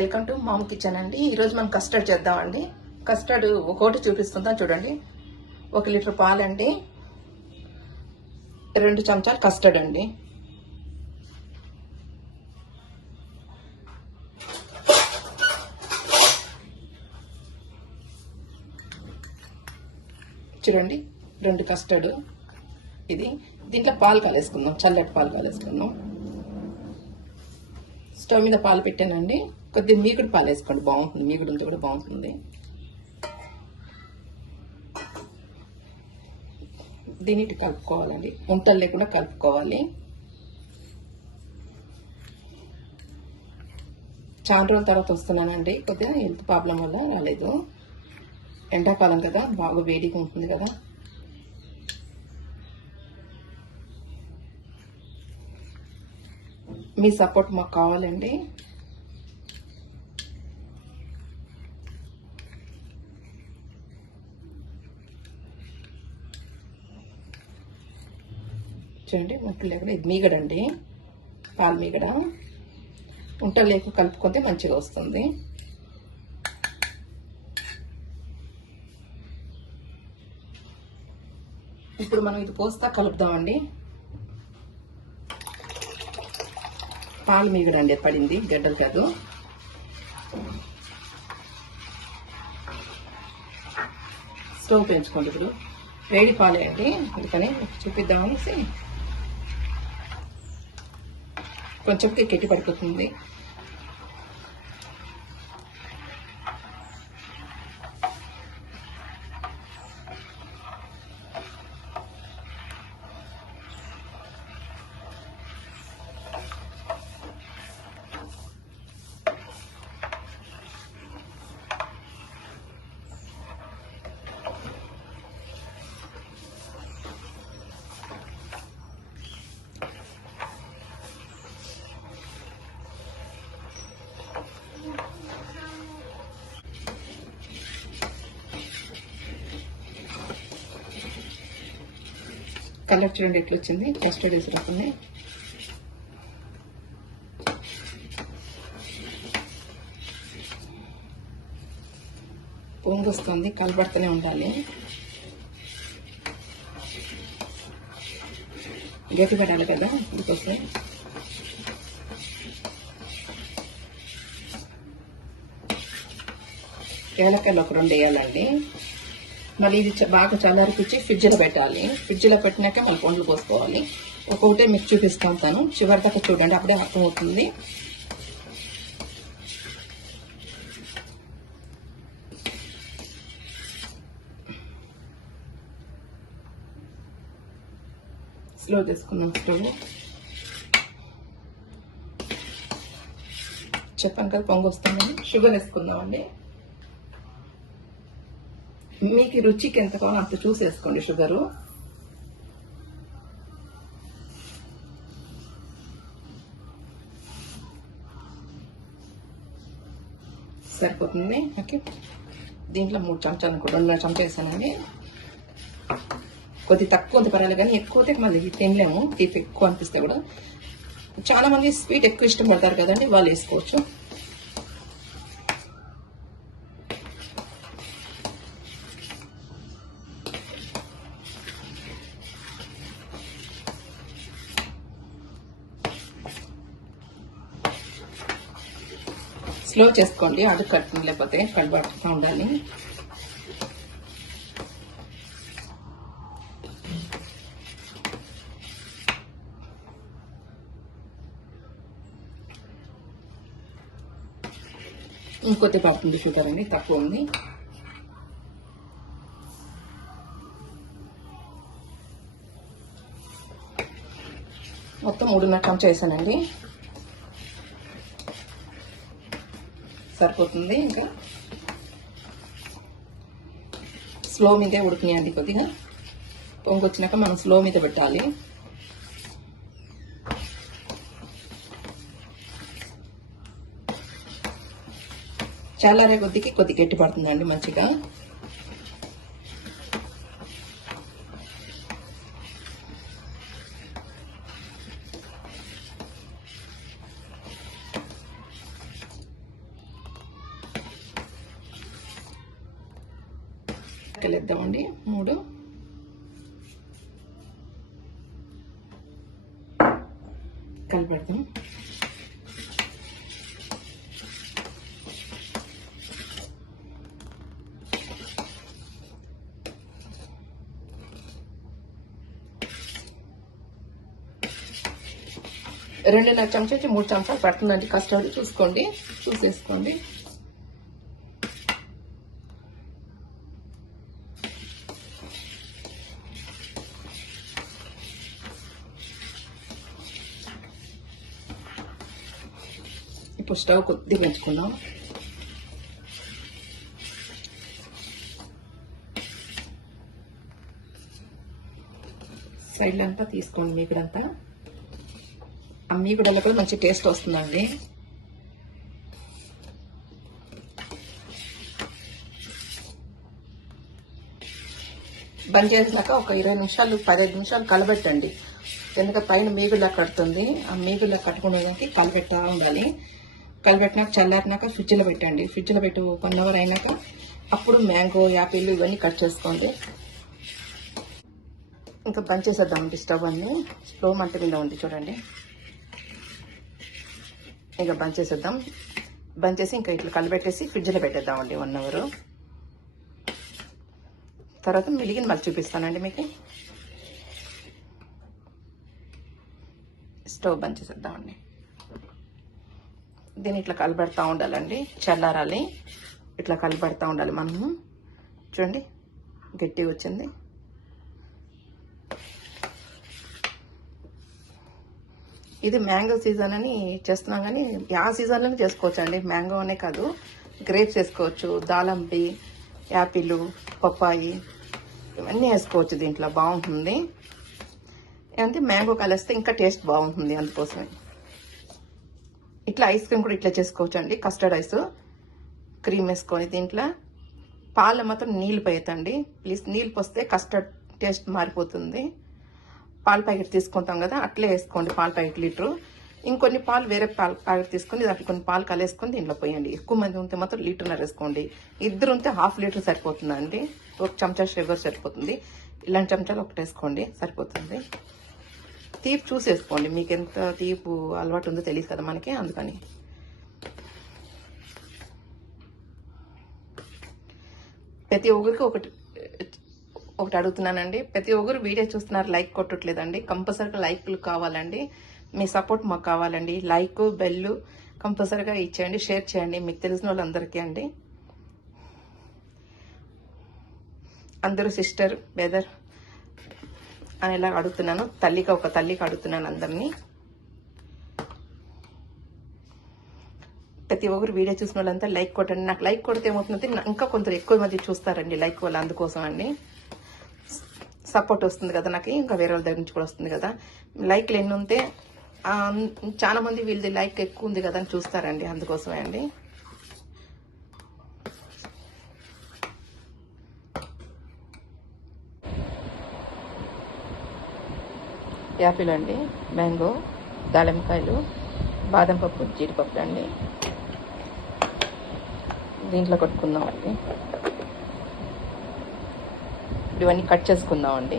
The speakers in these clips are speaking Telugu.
వెల్కమ్ టు మామ్ కిచెన్ అండి. ఈరోజు మనం కస్టర్డ్ చేద్దామండి. కస్టర్డ్ ఒకటి చూపిస్తుందా చూడండి. 1 లీటర్ పాలండి, 2 చెంచాలు కస్టర్డ్ అండి. చూడండి 2 కస్టర్డ్. దీంట్లో పాలు కాలేసుకుందాం, చల్లటి పాలు కాలేసుకుందాం. స్టవ్ మీద పాలు పెట్టానండి. కొద్దిగా మీగడ పాలు వేసుకోండి, బాగుంటుంది. మీగడ ఉంటే కూడా బాగుంటుంది. దీనికి కలుపుకోవాలండి, ఉంటలు లేకుండా కలుపుకోవాలి. చాలా రోజుల తర్వాత వస్తున్నానండి. కొద్దిగా హెల్త్ ప్రాబ్లం వల్ల రాలేదు. ఎండాకాలం కదా, బాగా వేడిగా ఉంటుంది కదా. మీ సపోర్ట్ మాకు కావాలండి. చూడండి మనకు లేకుండా ఇది మీగడండి, పాలు మీగడ. ఉంటలు లేక కలుపుకుంటే మంచిగా వస్తుంది. ఇప్పుడు మనం ఇది పోస్తా కలుపుదామండి. పాలు మీగడండి పడింది, గడ్డలు కాదు. స్టవ్ పెంచుకోండి. ఇప్పుడు వేడి పాలే అండి, అందుకని చూపిద్దామనేసి. కొంచెం గట్టి పడిపోతుంది. కలర్ చూడండి ఎట్లా వచ్చింది, కస్టర్డ్ వేసినప్పుడు. పొంగు వస్తుంది, కలబడుతూనే ఉండాలి. గట్టి పడాలి కదా, అందుకోసం. ఏలకాయలు ఒక 2 వేయాలండి. మళ్ళీ ఇది బాగా చల్లారిపించి ఫ్రిడ్జ్లో పెట్టాలి. ఫ్రిడ్జ్లో పెట్టినాక మళ్ళీ పండ్లు పోసుకోవాలి. ఒక్కొక్కటే మీకు చూపిస్తాను, చివరి దాకా చూడండి, అప్పుడే అర్థమవుతుంది. స్లో చేసుకున్నాం స్టవ్. చెప్పాను కదా పొంగు వస్తుందని. షుగర్ వేసుకుందామండి. మీకు రుచికి ఎంత కావాలో అంత చూసి వేసుకోండి షుగరు. సరిపోతుంది. ఓకే, దీంట్లో 3 చెంచాలు, 2 చెంచాలు వేసానండి. కొద్ది తక్కువ ఉంది పర్వాలేదు, కానీ ఎక్కువ అయితే మళ్ళీ తినలేము. తీపి ఎక్కువ అనిపిస్తే కూడా. చాలా మంది స్వీట్ ఎక్కువ ఇష్టపడతారు కదండి, వాళ్ళు వేసుకోవచ్చు. స్లో చేసుకోండి, అడుగు కట్టిన లేకపోతే కడబడుతూ ఉండాలి. ఇంకొద్ది పడుతుంది షుగర్ అండి, తక్కువ ఉంది. మొత్తం 3.5 చెంచా వేసానండి, సరిపోతుంది. ఇంకా స్లో మీదే ఉడికినాయండి. కొద్దిగా పొంగు వచ్చినాక మనం స్లో మీద పెట్టాలి. చల్లారే కొద్దికి గట్టి పడుతుందండి మంచిగా. కలిద్దామండి 3 కలిపెడదాం. రెండున్నర చెంచా 3 చెంచాలు పడుతుందండి కస్టర్డ్. చూసేసుకోండి. ఇప్పుడు స్టవ్ కొద్దిగా పెంచుకుందాం. సైడ్లు అంతా తీసుకోండి. మీగడంతా ఆ మీగడలో కూడా మంచి టేస్ట్ వస్తుందండి. బంద్ చేసినాక ఒక 20 నిమిషాలు 15 నిమిషాలు కలబెట్టండి. ఎందుకంటే పైన మీగులా కడుతుంది. ఆ మీగులా కట్టుకునేదానికి కలబెట్టా ఉండాలి. కలబెట్టినాక చల్లారినాక ఫ్రిడ్జ్లో పెట్టండి. ఫ్రిడ్జ్లో పెట్టి 1 అవర్ అయినాక అప్పుడు మ్యాంగో, యాపిల్ ఇవన్నీ కట్ చేసుకోండి. ఇంకా బంద్ చేసేద్దామండి స్టవ్ అన్ని. స్లో మంట మీద ఉంది చూడండి. ఇంకా బంద్ చేసేద్దాం. బంద్ చేసి ఇంకా ఇట్లా కలబెట్టేసి ఫ్రిడ్జ్లో పెట్టేద్దామండి 1 అవర్. తర్వాత మిలిగిన మళ్ళీ చూపిస్తానండి మీకు. స్టవ్ బంద్ చేసేద్దామండి. దీన్ని ఇట్లా కలబెడతా ఉండాలండి. చల్లారాలి. ఇట్లా కలబెడతా ఉండాలి మనము. చూడండి గట్టిగా వచ్చింది. ఇది మ్యాంగో సీజన్ అని చేస్తున్నాం, కానీ ఆ సీజన్లోనే చేసుకోవచ్చు అండి. మ్యాంగో అనే కాదు, గ్రేప్స్ వేసుకోవచ్చు, దాలంబి, యాపిల్, పప్పాయి ఇవన్నీ వేసుకోవచ్చు. దీంట్లో బాగుంటుంది. ఏమంటే మ్యాంగో కలిస్తే ఇంకా టేస్ట్ బాగుంటుంది. అందుకోసమే ఇట్లా ఐస్ క్రీమ్ కూడా ఇట్లా చేసుకోవచ్చు అండి. కస్టర్డ్ ఐస్ క్రీమ్ వేసుకొని దీంట్లో పాలు మాత్రం నీళ్ళు పోయతండి ప్లీజ్. నీళ్ళు పోస్తే కస్టర్డ్ టేస్ట్ మారిపోతుంది. పాల ప్యాకెట్ తీసుకుంటాం కదా, అట్లే వేసుకోండి. పాల ప్యాకెట్ లీటరు. ఇంకొన్ని పాలు వేరే పాల ప్యాకెట్ తీసుకొని దాంట్లో కొన్ని పాలు కలివేసుకొని దీంట్లో పోయండి. ఎక్కువ మంది ఉంటే మాత్రం లీటర్నర వేసుకోండి. ఇద్దరు ఉంటే ½ లీటర్ సరిపోతుందండి. 1 చెంచా షుగర్ సరిపోతుంది. ఇలాంటి చెంచాలు ఒకటి వేసుకోండి సరిపోతుంది. తీపి చూసేసుకోండి. మీకు ఎంత తీపు అలవాటు ఉందో తెలియదు కదా మనకి, అందుకని. ప్రతి ఒక్కరికి ఒకటి అడుగుతున్నానండి. ప్రతి ఒక్కరు వీడియో చూస్తున్నారు, లైక్ కొట్టట్లేదండి. కంపల్సరీగా లైక్లు కావాలండి. మీ సపోర్ట్ మాకు కావాలండి. లైక్ బెల్ కంపల్సరీగా ఇచ్చేయండి, షేర్ చేయండి మీకు తెలిసిన వాళ్ళందరికీ అండి. అందరూ సిస్టర్, బ్రదర్ అని ఇలా అడుగుతున్నాను. ఒక తల్లికి అడుగుతున్నాను అందరినీ. ప్రతి ఒక్కరు వీడియో చూసిన వాళ్ళంతా లైక్ కొట్టండి. నాకు లైక్ కొడితే ఏమవుతుంది, ఇంకా కొందరు ఎక్కువ మంది చూస్తారండి లైక్ వల్ల. అందుకోసం అండి సపోర్ట్ వస్తుంది కదా నాకు, ఇంకా వేరే వాళ్ళ దగ్గర నుంచి కూడా వస్తుంది కదా. లైక్లు ఎన్ని ఉంటే చాలా మంది వీళ్ళది లైక్ ఎక్కువ ఉంది కదా అని చూస్తారండి. అందుకోసమే అండి. యాపిల్ అండి, మ్యాంగో, దానిమ్మకాయలు, బాదం పప్పు, జీడిపప్పు అండి. దీంట్లో కొట్టుకుందామండి. ఇవన్నీ కట్ చేసుకుందామండి.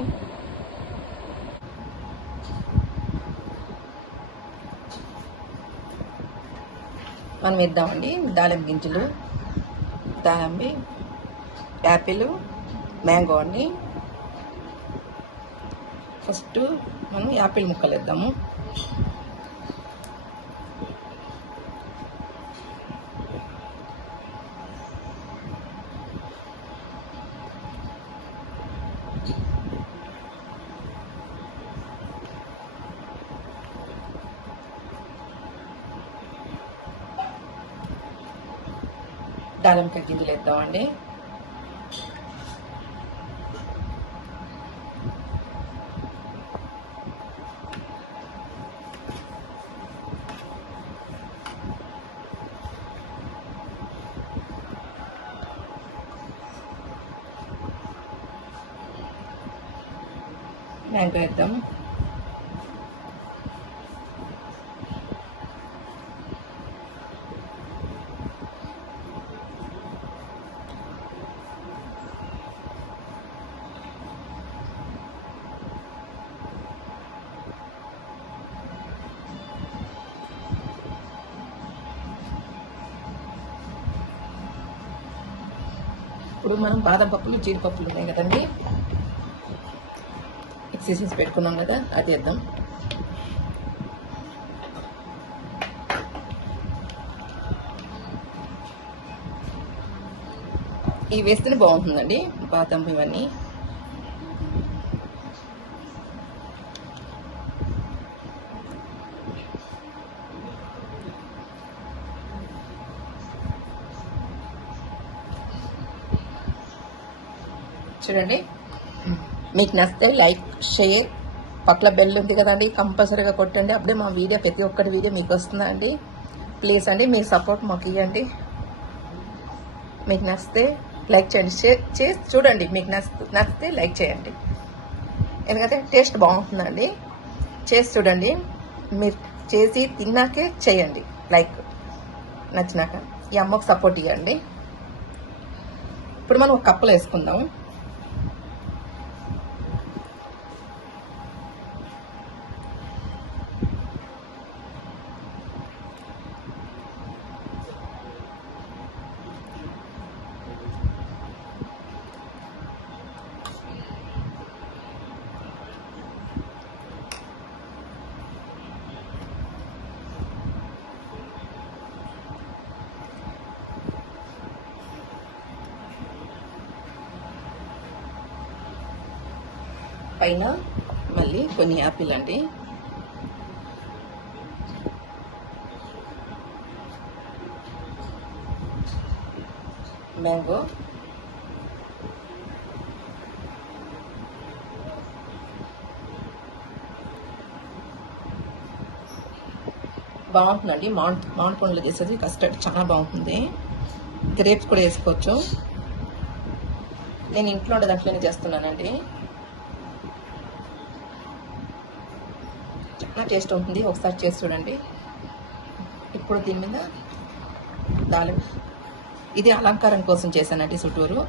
మనం ఇద్దామండి దానిమ్మ గింజలు, దానిమ్మ, యాపిల్, మ్యాంగో అండి. ఫస్ట్ మనం యాపిల్ ముక్కలు వేద్దాము. దానిమ్మకాయ గింజలు వేద్దామండి. మ్యాంగో వేద్దాం. ఇప్పుడు మనం బాదం పప్పులు జీడిపప్పులు ఉన్నాయి కదండి, మిక్సీ చేసి పెట్టుకున్నాం కదా, అది వేద్దాం. ఇవి వేస్తేనే బాగుంటుందండి బాదం ఇవన్నీ. చూడండి, మీకు నచ్చితే లైక్, షేర్, పక్కల బెల్ ఉంది కదండి, కంపల్సరీగా కొట్టండి. అప్పుడే మా వీడియో, ప్రతి ఒక్కటి వీడియో మీకు వస్తుందండి. ప్లీజ్ అండి, మీ సపోర్ట్ మాకు ఇవ్వండి. మీకు నచ్చితే లైక్ చేయండి, చేసి చూడండి. మీకు నచ్చితే లైక్ చేయండి, ఎందుకంటే టేస్ట్ బాగుంటుందండి. చేసి చూడండి, మీరు చేసి తిన్నాకే చేయండి లైక్, నచ్చినాక. ఈ అమ్మకు సపోర్ట్ ఇవ్వండి. ఇప్పుడు మనం ఒక కప్పులో వేసుకుందాం. పైన మళ్ళీ కొన్ని యాపిల్ అండి, మ్యాంగో, బాగుంటుందండి. మామిడి పండ్లు చేసేది కస్టర్డ్ చాలా బాగుంటుంది. గ్రేప్స్ కూడా వేసుకోవచ్చు. నేను ఇంట్లో ఉండే దాంట్లోనే చేస్తున్నానండి. చాలా టేస్ట్ ఉంటుంది, ఒకసారి చేసి చూడండి. ఇప్పుడు దీని మీద దాల్, ఇది అలంకారం కోసం చేశానండి చుట్టూరు.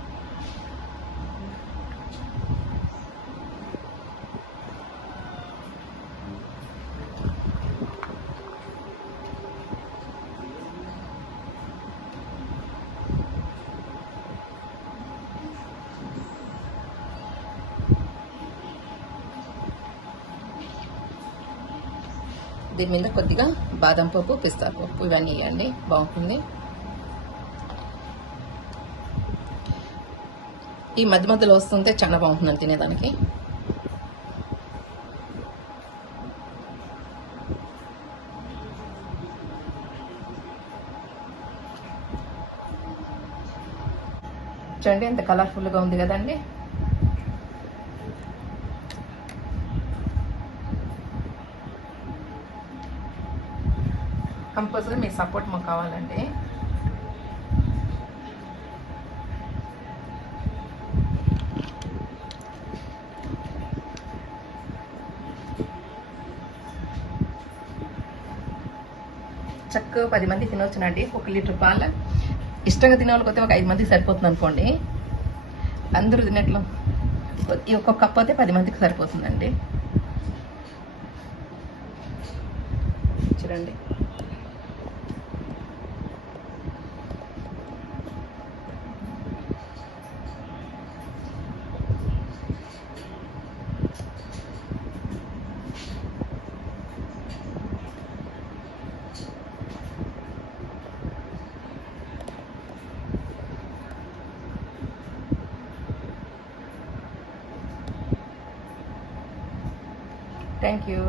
దీని మీద కొద్దిగా బాదం పప్పు, పిస్తా పప్పు ఇవన్నీ వేయండి, బాగుంటుంది. ఈ మధ్య మధ్యలో వస్తుంటే చాలా బాగుంటుంది తినేదానికి. చూడండి ఎంత కలర్ఫుల్గా ఉంది కదండి. కంపల్సరీ మీ సపోర్ట్ మాకు కావాలండి. చక్కగా 10 మంది తినవచ్చునండి. 1 లీటర్ పాల ఇష్టంగా తినే వాళ్ళకి ఒక 5 మందికి సరిపోతుంది అనుకోండి. అందరూ తినట్లు ఈ ఒక్కొక్క కప్ అయితే 10 మందికి సరిపోతుందండి. చూడండి, థ్యాంక్ యూ.